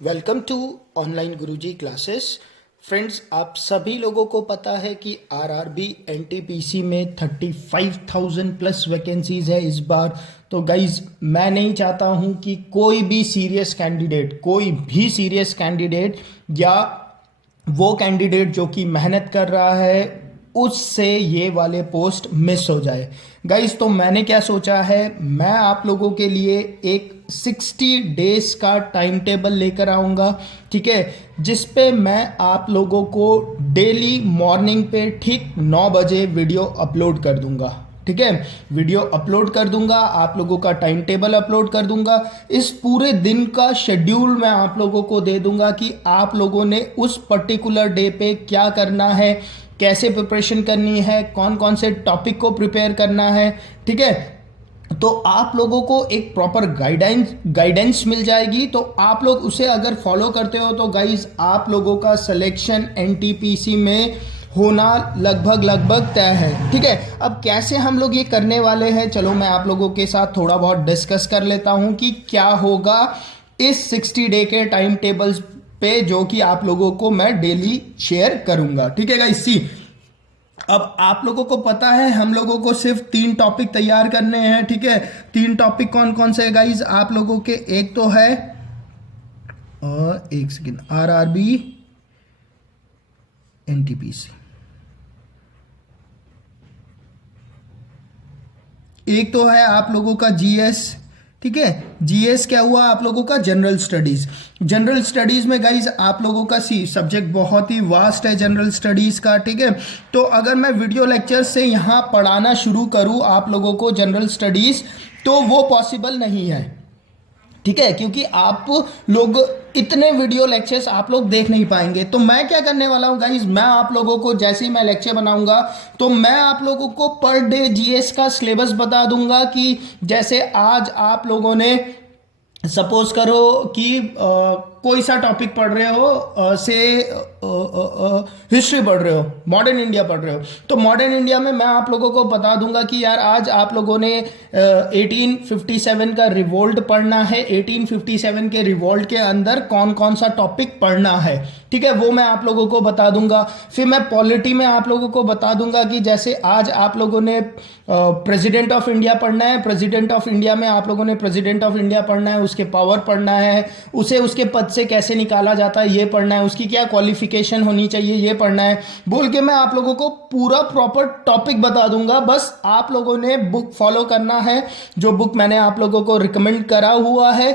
Welcome to online Guruji classes. Friends, आप सभी लोगों को पता है कि आरआरबी एनटीपीसी में 35,000 प्लस वैकेंसीज है इस बार। तो गाइज, मैं नहीं चाहता हूं कि कोई भी सीरियस कैंडिडेट या वो कैंडिडेट जो कि मेहनत कर रहा है उससे ये वाले पोस्ट मिस हो जाए। गाइस, तो मैंने क्या सोचा है, मैं आप लोगों के लिए एक 60 डेज का टाइम टेबल लेकर आऊँगा, ठीक है, जिस पे मैं आप लोगों को डेली मॉर्निंग पे ठीक 9 बजे वीडियो अपलोड कर दूंगा। ठीक है, वीडियो अपलोड कर दूंगा, आप लोगों का टाइम टेबल अपलोड कर दूंगा। इस पूरे दिन का शेड्यूल मैं आप लोगों को दे दूंगा कि आप लोगों ने उस पर्टिकुलर डे पे क्या करना है, कैसे प्रिपरेशन करनी है, कौन कौन से टॉपिक को प्रिपेयर करना है। ठीक है, तो आप लोगों को एक प्रॉपर गाइडेंस मिल जाएगी। तो आप लोग उसे अगर फॉलो करते हो तो गाइज, आप लोगों का सिलेक्शन एनटीपीसी में होना लगभग तय है। ठीक है, अब कैसे हम लोग ये करने वाले हैं, चलो मैं आप लोगों के साथ थोड़ा बहुत डिस्कस कर लेता हूं कि क्या होगा इस 60 डे के टाइम टेबल्स पे, जो कि आप लोगों को मैं डेली शेयर करूंगा। ठीक है गाइस, सी, अब आप लोगों को पता है हम लोगों को सिर्फ 3 टॉपिक तैयार करने हैं। ठीक है, 3 टॉपिक कौन कौन से है गाइज आप लोगों के? एक तो है, और एक सेकेंड, आरआरबी एनटीपीसी। एक तो है आप लोगों का जीएस। ठीक है, जीएस क्या हुआ आप लोगों का? General studies. जनरल स्टडीज में गाइज आप लोगों का सब्जेक्ट बहुत ही वास्ट है जनरल स्टडीज का। ठीक है, तो अगर मैं वीडियो लेक्चर से यहाँ पढ़ाना शुरू करूँ आप लोगों को जनरल स्टडीज, तो वो पॉसिबल नहीं है। ठीक है, क्योंकि आप लोग इतने वीडियो लेक्चर्स आप लोग देख नहीं पाएंगे। तो मैं क्या करने वाला हूं गाइज, मैं आप लोगों को जैसे ही मैं लेक्चर बनाऊंगा तो मैं आप लोगों को पर डे जीएस का सिलेबस बता दूंगा कि जैसे आज आप लोगों ने सपोज करो कि कोई सा टॉपिक पढ़ रहे हो, से हिस्ट्री पढ़ रहे हो, मॉडर्न इंडिया पढ़ रहे हो, तो मॉडर्न इंडिया में मैं आप लोगों को बता दूंगा कि यार आज आप लोगों ने 1857 का रिवोल्ट पढ़ना है, 1857 के रिवोल्ट के अंदर कौन कौन सा टॉपिक पढ़ना है। ठीक है, वो मैं आप लोगों को बता दूंगा। फिर मैं पॉलिटी में आप लोगों को बता दूंगा कि जैसे आज आप लोगों ने प्रेसिडेंट ऑफ इंडिया पढ़ना है, प्रेसिडेंट ऑफ इंडिया में आप लोगों ने प्रेसिडेंट ऑफ इंडिया पढ़ना है, उसके पावर पढ़ना है, उसे उसके पद से कैसे निकाला जाता है ये पढ़ना है, उसकी क्या क्वालिफिकेशन होनी चाहिए ये पढ़ना है, बोल के मैं आप लोगों को पूरा प्रॉपर टॉपिक बता दूंगा। बस आप लोगों ने बुक फॉलो करना है, जो बुक मैंने आप लोगों को रिकमेंड करा हुआ है।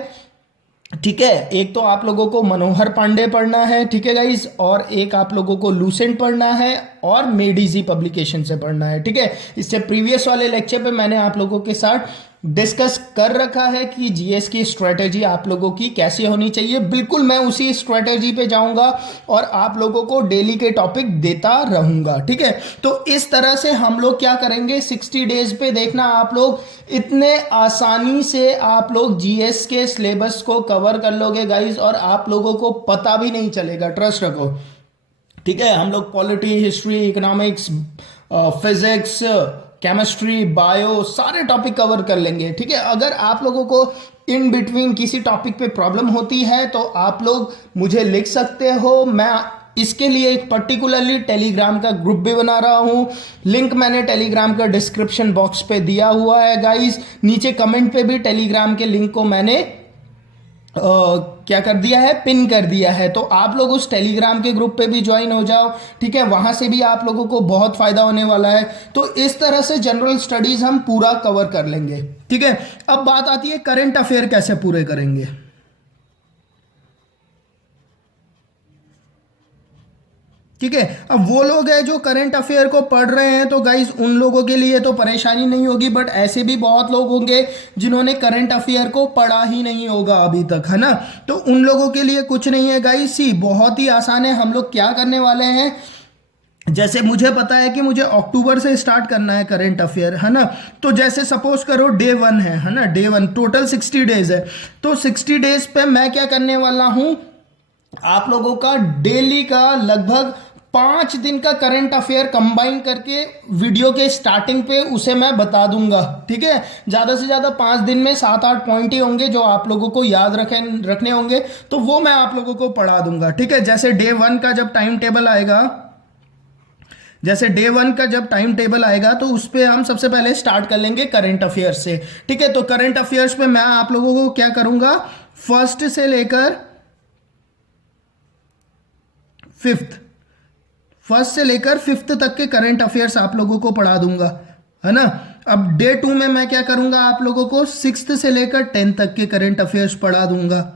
ठीक है, एक तो आप लोगों को मनोहर पांडे पढ़ना है, ठीक है गाइस, और एक आप लोगों को लूसेंट पढ़ना है और मेडिजी पब्लिकेशन से पढ़ना है। ठीक है, इससे प्रीवियस वाले लेक्चर पे मैंने आप लोगों के साथ डिस्कस कर रखा है कि जीएस की स्ट्रेटेजी आप लोगों की कैसी होनी चाहिए। बिल्कुल मैं उसी स्ट्रेटेजी पे जाऊंगा और आप लोगों को डेली के टॉपिक देता रहूंगा। ठीक है, तो इस तरह से हम लोग क्या करेंगे, 60 डेज पे देखना आप लोग इतने आसानी से आप लोग जीएस के सिलेबस को कवर कर लोगे गाइज, और आप लोगों को पता भी नहीं चलेगा, ट्रस्ट रखो। ठीक है, हम लोग polity, history, economics, physics, chemistry, bio, सारे टॉपिक कवर कर लेंगे। ठीक है, अगर आप लोगों को इन बिटवीन किसी टॉपिक पे प्रॉब्लम होती है तो आप लोग मुझे लिख सकते हो। मैं इसके लिए एक पर्टिकुलरली टेलीग्राम का ग्रुप भी बना रहा हूं, लिंक मैंने टेलीग्राम का डिस्क्रिप्शन बॉक्स पे दिया हुआ है गाइस। नीचे कमेंट पे भी टेलीग्राम के लिंक को मैंने क्या कर दिया है, पिन कर दिया है। तो आप लोग उस टेलीग्राम के ग्रुप पे भी ज्वाइन हो जाओ। ठीक है, वहां से भी आप लोगों को बहुत फायदा होने वाला है। तो इस तरह से जनरल स्टडीज हम पूरा कवर कर लेंगे। ठीक है, अब बात आती है करंट अफेयर कैसे पूरे करेंगे। ठीक है, अब वो लोग हैं जो करंट अफेयर को पढ़ रहे हैं तो गाइज उन लोगों के लिए तो परेशानी नहीं होगी, बट ऐसे भी बहुत लोग होंगे जिन्होंने करंट अफेयर को पढ़ा ही नहीं होगा अभी तक, है ना। तो उन लोगों के लिए कुछ नहीं है गाइज, सी बहुत ही आसान है। हम लोग क्या करने वाले हैं, जैसे मुझे पता है कि मुझे अक्टूबर से स्टार्ट करना है करंट अफेयर, है ना। तो जैसे सपोज करो डे 1 है ना, डे 1 टोटल 60 डेज है। तो 60 डेज पे मैं क्या करने वाला हूं, आप लोगों का डेली का लगभग 5 दिन का करंट अफेयर कंबाइन करके वीडियो के स्टार्टिंग पे उसे मैं बता दूंगा, ठीक है। ज़्यादा से ज़्यादा 5 दिन में 7-8 पॉइंट ही होंगे जो आप लोगों को याद रखने होंगे, तो वो मैं आप लोगों को पढ़ा दूंगा, ठीक है। जैसे डे 1 का जब टाइम टेबल आएगा, तो उस पर हम सबसे पहले स्टार्ट कर लेंगे करंट अफेयर्स से, ठीक है। तो करंट अफेयर्स पे मैं आप लोगों को क्या करूंगा, फर्स्ट से लेकर फिफ्थ तक के करंट अफेयर्स आप लोगों को पढ़ा दूंगा, है ना। अब डे 2 में मैं क्या करूंगा, आप लोगों को 6th से लेकर 10th तक के करंट अफेयर्स पढ़ा दूंगा,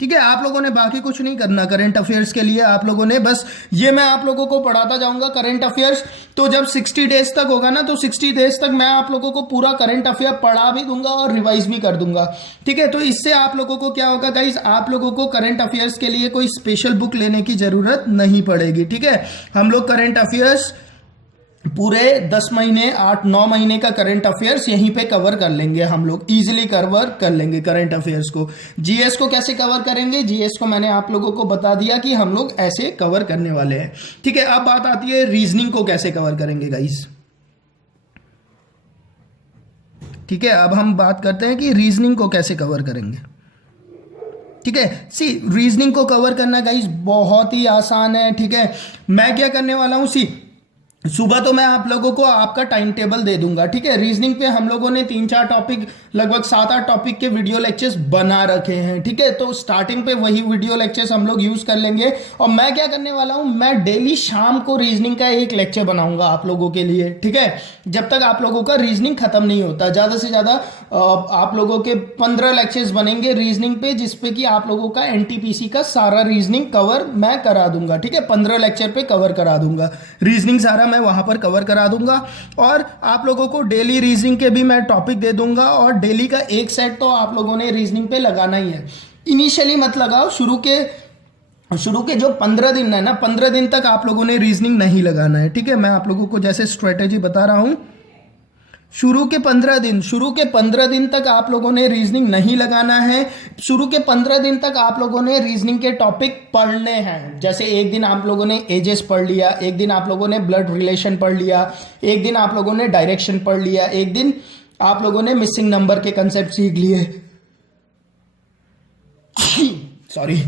ठीक है। आप लोगों ने बाकी कुछ नहीं करना करंट अफेयर्स के लिए, आप लोगों ने बस ये मैं आप लोगों को पढ़ाता जाऊंगा करंट अफेयर्स। तो जब 60 डेज तक होगा ना, तो 60 डेज तक मैं आप लोगों को पूरा करंट अफेयर पढ़ा भी दूंगा और रिवाइज भी कर दूंगा, ठीक है। तो इससे आप लोगों को क्या होगा गाइस, आप लोगों को करंट अफेयर्स के लिए कोई स्पेशल बुक लेने की जरूरत नहीं पड़ेगी, ठीक है। हम लोग करंट अफेयर्स पूरे 10 महीने 8-9 महीने का करंट अफेयर्स यहीं पे कवर कर लेंगे, हम लोग इजीली कवर कर लेंगे करंट अफेयर्स को। जीएस को कैसे कवर करेंगे, जीएस को मैंने आप लोगों को बता दिया कि हम लोग ऐसे कवर करने वाले हैं, ठीक है। अब बात आती है रीजनिंग को कैसे कवर करेंगे गाइस, ठीक है। अब हम बात करते हैं कि रीजनिंग को कैसे कवर करेंगे, ठीक है। सी रीजनिंग को कवर करना गाइस बहुत ही आसान है, ठीक है। मैं क्या करने वाला हूं, सुबह तो मैं आप लोगों को आपका टाइम टेबल दे दूंगा, ठीक है। रीजनिंग पे हम लोगों ने 3-4 टॉपिक, लगभग 7-8 टॉपिक के वीडियो लेक्चर्स बना रखे हैं, ठीक है। तो स्टार्टिंग पे वही वीडियो लेक्चर्स हम लोग यूज कर लेंगे। और मैं क्या करने वाला हूं, मैं डेली शाम को रीजनिंग का एक लेक्चर बनाऊंगा आप लोगों के लिए, ठीक है। जब तक आप लोगों का रीजनिंग खत्म नहीं होता, ज्यादा से ज्यादा आप लोगों के 15 लेक्चर्स बनेंगे रीजनिंग पे, जिसपे कि आप लोगों का एनटीपीसी का सारा रीजनिंग कवर मैं करा दूंगा, ठीक है। 15 लेक्चर पे कवर करा दूंगा रीजनिंग, सारा मैं वहां पर कवर करा दूंगा। और आप लोगों को डेली रीजनिंग के भी मैं टॉपिक दे दूंगा, और डेली का एक सेट तो आप लोगों ने रीजनिंग पे लगाना ही है। इनिशियली मत लगाओ, शुरू के जो 15 दिन है ना, 15 दिन तक आप लोगों ने रीजनिंग नहीं लगाना है, ठीक है। मैं आप लोगों को जैसे स्ट्रेटेजी बता रहा हूं, शुरू के 15 दिन तक आप लोगों ने रीजनिंग नहीं लगाना है। शुरू के 15 दिन तक आप लोगों ने रीजनिंग के टॉपिक पढ़ने हैं। जैसे एक दिन आप लोगों ने एजेस पढ़ लिया, एक दिन आप लोगों ने ब्लड रिलेशन पढ़ लिया, एक दिन आप लोगों ने डायरेक्शन पढ़ लिया, एक दिन आप लोगों ने मिसिंग नंबर के कंसेप्ट सीख लिए सॉरी,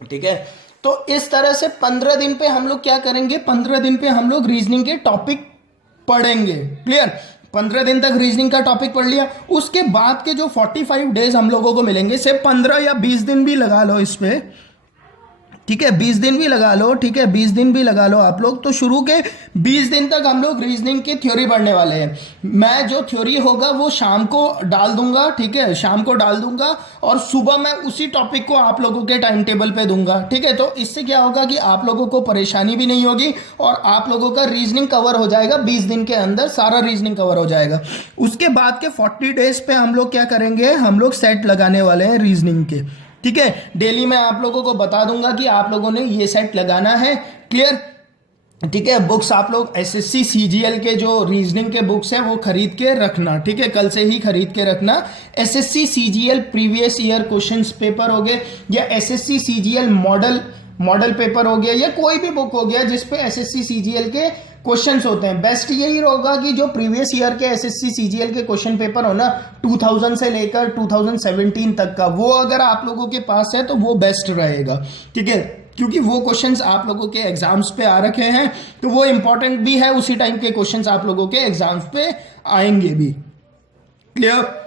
ठीक है। तो इस तरह से 15 दिन पे हम लोग क्या करेंगे, 15 दिन पे हम लोग रीजनिंग के टॉपिक पढ़ेंगे, क्लियर। 15 दिन तक रीजनिंग का टॉपिक पढ़ लिया। उसके बाद के जो 45 डेज हम लोगों को मिलेंगे, से 15 या 20 दिन भी लगा लो इस पे, ठीक है। 20 दिन भी लगा लो, ठीक है, 20 दिन भी लगा लो आप लोग। तो शुरू के 20 दिन तक हम लोग रीजनिंग की थ्योरी पढ़ने वाले हैं। मैं जो थ्योरी होगा वो शाम को डाल दूंगा, ठीक है, शाम को डाल दूंगा, और सुबह मैं उसी टॉपिक को आप लोगों के टाइम टेबल पे दूंगा, ठीक है। तो इससे क्या होगा कि आप लोगों को परेशानी भी नहीं होगी, और आप लोगों का रीजनिंग कवर हो जाएगा 20 दिन के अंदर, सारा रीजनिंग कवर हो जाएगा। उसके बाद के 40 डेज पे हम लोग क्या करेंगे, हम लोग सेट लगाने वाले हैं रीजनिंग के, ठीक है। डेली मैं आप लोगों को बता दूंगा कि आप लोगों ने ये सेट लगाना है, क्लियर, ठीक है। बुक्स आप लोग एसएससी सीजीएल के जो रीजनिंग के बुक्स हैं वो खरीद के रखना, ठीक है, कल से ही खरीद के रखना। SSC CGL previous year questions paper हो गए, या एसएससी सीजीएल मॉडल पेपर हो गया, या कोई भी बुक हो गया जिसपे एसएससी सीजीएल के क्वेश्चंस होते हैं। बेस्ट यही होगा कि जो प्रीवियस ईयर के एसएससी सीजीएल के क्वेश्चन पेपर हो ना, 2000 से लेकर 2017 तक का, वो अगर आप लोगों के पास है तो वो बेस्ट रहेगा, ठीक है। क्योंकि वो क्वेश्चंस आप लोगों के एग्जाम्स पे आ रखे हैं, तो वो इंपॉर्टेंट भी है, उसी टाइम के क्वेश्चंस आप लोगों के एग्जाम्स पे आएंगे भी, क्लियर,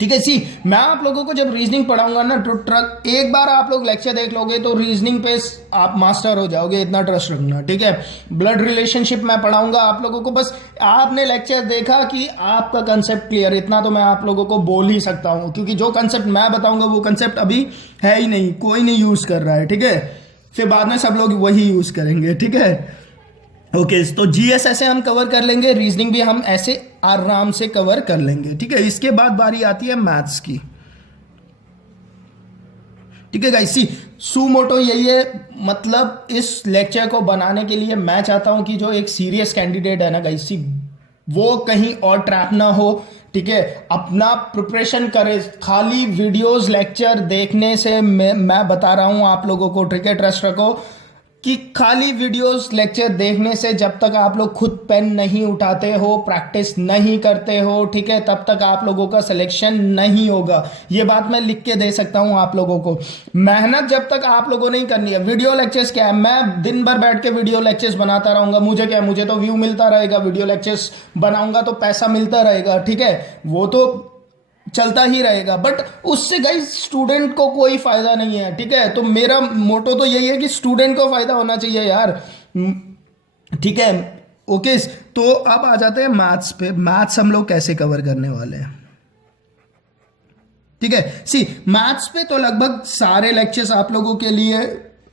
ठीक है। मैं आप लोगों को जब रीजनिंग पढ़ाऊंगा ना, तो एक बार आप लोग लेक्चर देख लोगे तो रीजनिंग पे आप मास्टर हो जाओगे, इतना ट्रस्ट रखना, ठीक है। ब्लड रिलेशनशिप मैं पढ़ाऊंगा आप लोगों को, बस आपने लेक्चर देखा कि आपका कंसेप्ट क्लियर, इतना तो मैं आप लोगों को बोल ही सकता हूं, क्योंकि जो कंसेप्ट मैं बताऊंगा वो कंसेप्ट अभी है ही नहीं, कोई नहीं यूज कर रहा है, ठीक है। फिर बाद में सब लोग वही यूज करेंगे, ठीक है। ओके, तो जीएस ऐसे हम कवर कर लेंगे, रीजनिंग भी हम ऐसे आराम से कवर कर लेंगे, ठीक है। इसके बाद बारी आती है मैथ्स की, ठीक है गाइस। सुमोटो यही है, मतलब इस लेक्चर को बनाने के लिए मैं चाहता हूं कि जो एक सीरियस कैंडिडेट है ना गाइस, वो कहीं और ट्रैप ना हो, ठीक है। अपना प्रिपरेशन करे, खाली वीडियोस लेक्चर देखने से मैं बता रहा हूं आप लोगों को, ठीक है, ट्रस्ट रखो। कि खाली वीडियोस लेक्चर देखने से जब तक आप लोग खुद पेन नहीं उठाते हो, प्रैक्टिस नहीं करते हो, ठीक है, तब तक आप लोगों का सिलेक्शन नहीं होगा। ये बात मैं लिख के दे सकता हूं आप लोगों को। मेहनत जब तक आप लोगों ने ही करनी है। वीडियो लेक्चर्स क्या है, मैं दिन भर बैठ के वीडियो लेक्चर्स बनाता रहूंगा, मुझे क्या, मुझे तो व्यू मिलता रहेगा। वीडियो लेक्चर्स बनाऊंगा तो पैसा मिलता रहेगा, ठीक है, वो तो चलता ही रहेगा, बट उससे गाइस स्टूडेंट को कोई फायदा नहीं है, ठीक है। तो मेरा मोटो तो यही है कि स्टूडेंट को फायदा होना चाहिए यार, ठीक है। ओके, तो अब आ जाते हैं मैथ्स पे। मैथ्स हम लोग कैसे कवर करने वाले हैं, ठीक है। सी, मैथ्स पे तो लगभग सारे लेक्चर्स आप लोगों के लिए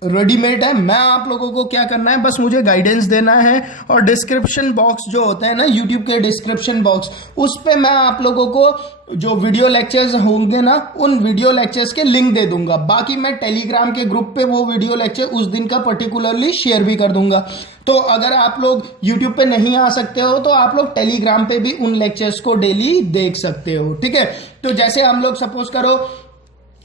रेडीमेड है। मैं आप लोगों को क्या करना है, बस मुझे गाइडेंस देना है, और डिस्क्रिप्शन बॉक्स जो होता है ना, यूट्यूब के डिस्क्रिप्शन बॉक्स, उस पे मैं आप लोगों को जो वीडियो लेक्चर्स होंगे ना, उन वीडियो लेक्चर्स के लिंक दे दूंगा। बाकी मैं टेलीग्राम के ग्रुप पे वो वीडियो लेक्चर उस दिन का पर्टिकुलरली शेयर भी कर दूंगा। तो अगर आप लोग यूट्यूब पे नहीं आ सकते हो तो आप लोग टेलीग्राम पे भी उन लेक्चर्स को डेली देख सकते हो, ठीक है। तो जैसे हम लोग सपोज करो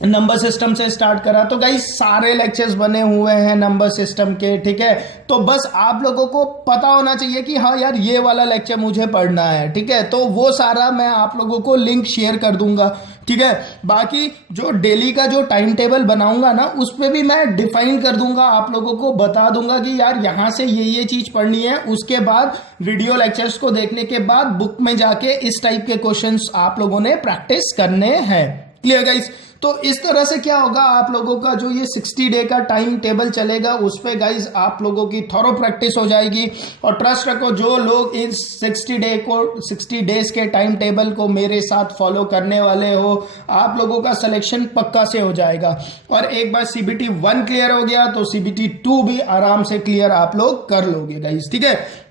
नंबर सिस्टम से स्टार्ट करा, तो गाइस सारे लेक्चर्स बने हुए हैं नंबर सिस्टम के, ठीक है। तो बस आप लोगों को पता होना चाहिए कि हाँ यार ये वाला लेक्चर मुझे पढ़ना है, ठीक है। तो वो सारा मैं आप लोगों को लिंक शेयर कर दूंगा, ठीक है। बाकी जो डेली का जो टाइम टेबल बनाऊंगा ना, उस पर भी मैं डिफाइन कर दूंगा, आप लोगों को बता दूंगा कि यार यहां से ये चीज पढ़नी है। उसके बाद वीडियो लेक्चर्स को देखने के बाद बुक में जाके इस टाइप के क्वेश्चंस आप लोगों ने प्रैक्टिस करने हैं। Clear guys? तो इस तरह से क्या होगा, आप लोगों का जो ये 60 डे का टाइम टेबल चलेगा, उस पे गाइज आप लोगों की थॉरो प्रैक्टिस हो जाएगी। और ट्रस्ट रखो, जो लोग इस 60 डेज के टाइम टेबल को मेरे साथ फॉलो करने वाले हो, आप लोगों का सिलेक्शन पक्का से हो जाएगा। और एक बार CBT 1 क्लियर हो गया तो CBT 2 भी आराम से क्लियर आप लोग कर लोगे गाइज, ठीक है।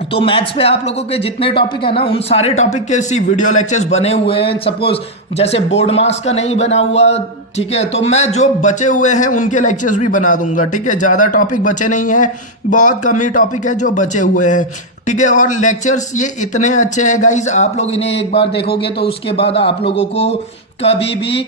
तो मैथ्स पे आप लोगों के जितने टॉपिक है ना, उन सारे टॉपिक के सी वीडियो लेक्चर्स बने हुए हैं। सपोज जैसे बोर्ड मास का नहीं बना हुआ, ठीक है, तो मैं जो बचे हुए हैं उनके लेक्चर्स भी बना दूंगा, ठीक है। ज़्यादा टॉपिक बचे नहीं है, बहुत कम ही टॉपिक है जो बचे हुए हैं, ठीक है। और लेक्चर्स ये इतने अच्छे हैं गाइज, आप लोग इन्हें एक बार देखोगे तो उसके बाद आप लोगों को कभी भी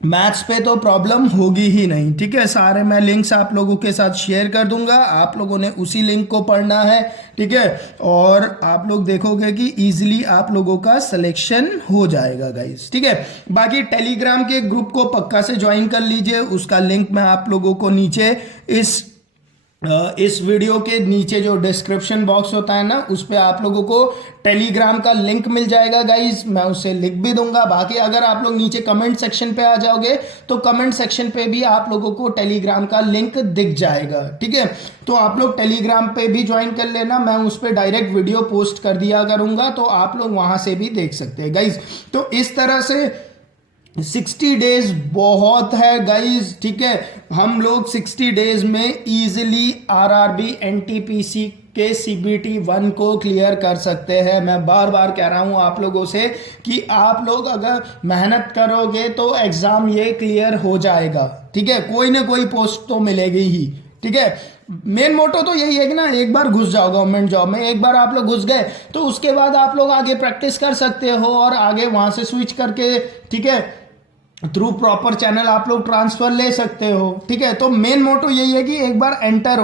मैथ्स पे तो प्रॉब्लम होगी ही नहीं, ठीक है। सारे मैं लिंक्स आप लोगों के साथ शेयर कर दूंगा, आप लोगों ने उसी लिंक को पढ़ना है, ठीक है। और आप लोग देखोगे कि इजीली आप लोगों का सिलेक्शन हो जाएगा गाइस, ठीक है। बाकी टेलीग्राम के ग्रुप को पक्का से ज्वाइन कर लीजिए, उसका लिंक मैं आप लोगों को नीचे इस वीडियो के नीचे जो डिस्क्रिप्शन बॉक्स होता है ना, उस पे आप लोगों को टेलीग्राम का लिंक मिल जाएगा गाइज, मैं उसे लिख भी दूंगा। बाकी अगर आप लोग नीचे कमेंट सेक्शन पे आ जाओगे तो कमेंट सेक्शन पे भी आप लोगों को टेलीग्राम का लिंक दिख जाएगा, ठीक है। तो आप लोग टेलीग्राम पे भी ज्वाइन कर लेना, मैं उस पर डायरेक्ट वीडियो पोस्ट कर दिया करूंगा, तो आप लोग वहां से भी देख सकते हैं गाइज। तो इस तरह से 60 डेज बहुत है गाइज, ठीक है। हम लोग 60 डेज में इजीली RRB NTPC के CBT 1 को क्लियर कर सकते हैं। मैं बार बार कह रहा हूं आप लोगों से कि आप लोग अगर मेहनत करोगे तो एग्जाम ये क्लियर हो जाएगा, ठीक है। कोई ना कोई पोस्ट तो मिलेगी ही, ठीक है। मेन मोटो तो यही है कि ना, एक बार घुस जाओ गवर्नमेंट जॉब में, एक बार आप लोग घुस गए तो उसके बाद आप लोग आगे प्रैक्टिस कर सकते हो और आगे वहां से स्विच करके, ठीक है, थ्रू प्रॉपर चैनल आप लोग ट्रांसफर ले सकते हो, ठीक है। तो मेन मोटो यही है कि एक बार एंटर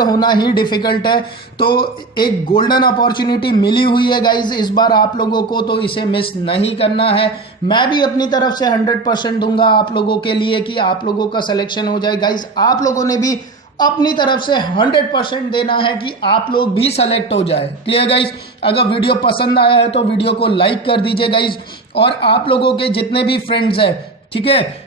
होना ही डिफिकल्ट है। तो एक गोल्डन अपॉर्चुनिटी मिली हुई है गाइज इस बार आप लोगों को, तो इसे मिस नहीं करना है। मैं भी अपनी तरफ से 100% दूंगा आप लोगों के लिए कि आप लोगों का सिलेक्शन हो जाए गाइज। आप लोगों ने भी अपनी तरफ से 100% देना है कि आप लोग भी सेलेक्ट हो जाए। Clear guys? अगर वीडियो पसंद आया है तो वीडियो को लाइक कर दीजिए गाइज, और आप लोगों के जितने भी फ्रेंड्स हैं, ठीक है,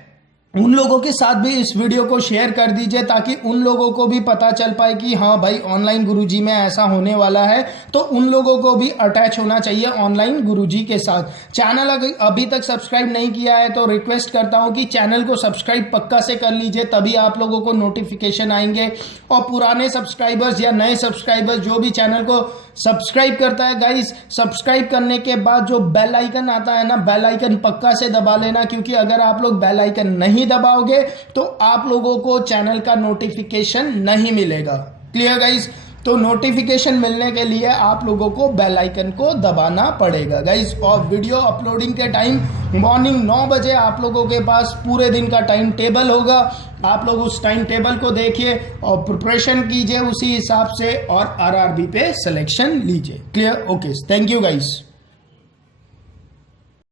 उन लोगों के साथ भी इस वीडियो को शेयर कर दीजिए ताकि उन लोगों को भी पता चल पाए कि हाँ भाई ऑनलाइन गुरुजी में ऐसा होने वाला है, तो उन लोगों को भी अटैच होना चाहिए ऑनलाइन गुरुजी के साथ। चैनल अगर अभी तक सब्सक्राइब नहीं किया है तो रिक्वेस्ट करता हूं कि चैनल को सब्सक्राइब पक्का से कर लीजिए, तभी आप लोगों को नोटिफिकेशन आएंगे। और पुराने सब्सक्राइबर्स या नए सब्सक्राइबर्स जो भी चैनल को सब्सक्राइब करता है गाइस, सब्सक्राइब करने के बाद जो बेल आइकन आता है ना, बेल आइकन पक्का से दबा लेना, क्योंकि अगर आप लोग बेल आइकन नहीं दबाओगे तो आप लोगों को चैनल का नोटिफिकेशन नहीं मिलेगा। Clear guys? तो नोटिफिकेशन मिलने के लिए आप लोगों को बेल आइकन को दबाना पड़ेगा गाइज। और वीडियो अपलोडिंग के टाइम मॉर्निंग 9 बजे आप लोगों के पास पूरे दिन का टाइम टेबल होगा। आप लोग उस टाइम टेबल को देखिए और प्रिपरेशन कीजिए उसी हिसाब से और आरआरबी पे सिलेक्शन लीजिए। Clear? Okay, thank you guys.